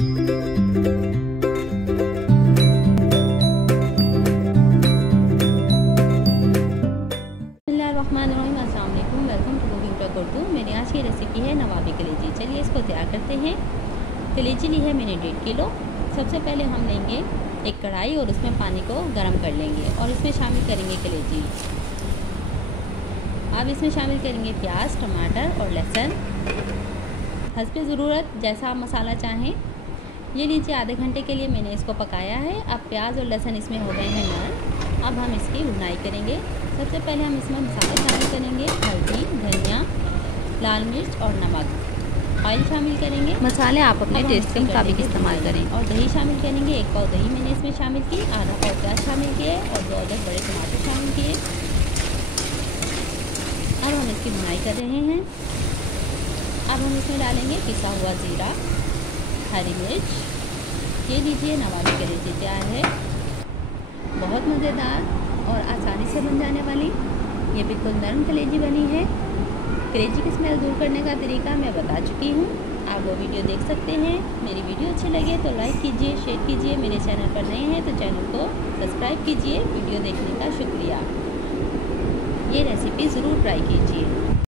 अस्सलामुअलैकुम, welcome to cooking talk Urdu. मेरी आज की रेसिपी है नवाबी कलेजी। चलिए इसको तैयार करते हैं। कलेजी ली है मैंने 1.5 किलो। सबसे पहले हम लेंगे एक कढ़ाई और उसमें पानी को गर्म कर लेंगे और इसमें शामिल करेंगे कलेजी। अब इसमें शामिल करेंगे प्याज, टमाटर और लहसुन हस्बे ज़रूरत, जैसा आप मसाला चाहें। ये लीजिए, आधे घंटे के लिए मैंने इसको पकाया है। अब प्याज और लहसुन इसमें हो गए हैं नरम। अब हम इसकी भुनाई करेंगे। सबसे पहले हम इसमें मसाले शामिल करेंगे, हल्दी, धनिया, लाल मिर्च और नमक। ऑयल शामिल करेंगे। मसाले आप अपने टेस्ट के मुताबिक इस्तेमाल करें। और दही शामिल करेंगे। 1 पाव दही मैंने इसमें शामिल की, आधा पाव प्याज शामिल किए और 2 अदद बड़े टमाटर शामिल किए। अब हम इसकी भुनाई कर रहे हैं। अब हम इसमें डालेंगे पिसा हुआ ज़ीरा, हरी मिर्च। ये लीजिए, नवाबी कलेजी तैयार है। बहुत मज़ेदार और आसानी से बन जाने वाली ये बिल्कुल नरम कलेजी बनी है। कलेजी की स्मेल दूर करने का तरीका मैं बता चुकी हूँ, आप वो वीडियो देख सकते हैं। मेरी वीडियो अच्छी लगे तो लाइक कीजिए, शेयर कीजिए। मेरे चैनल पर नए हैं तो चैनल को सब्सक्राइब कीजिए। वीडियो देखने का शुक्रिया। ये रेसिपी ज़रूर ट्राई कीजिए।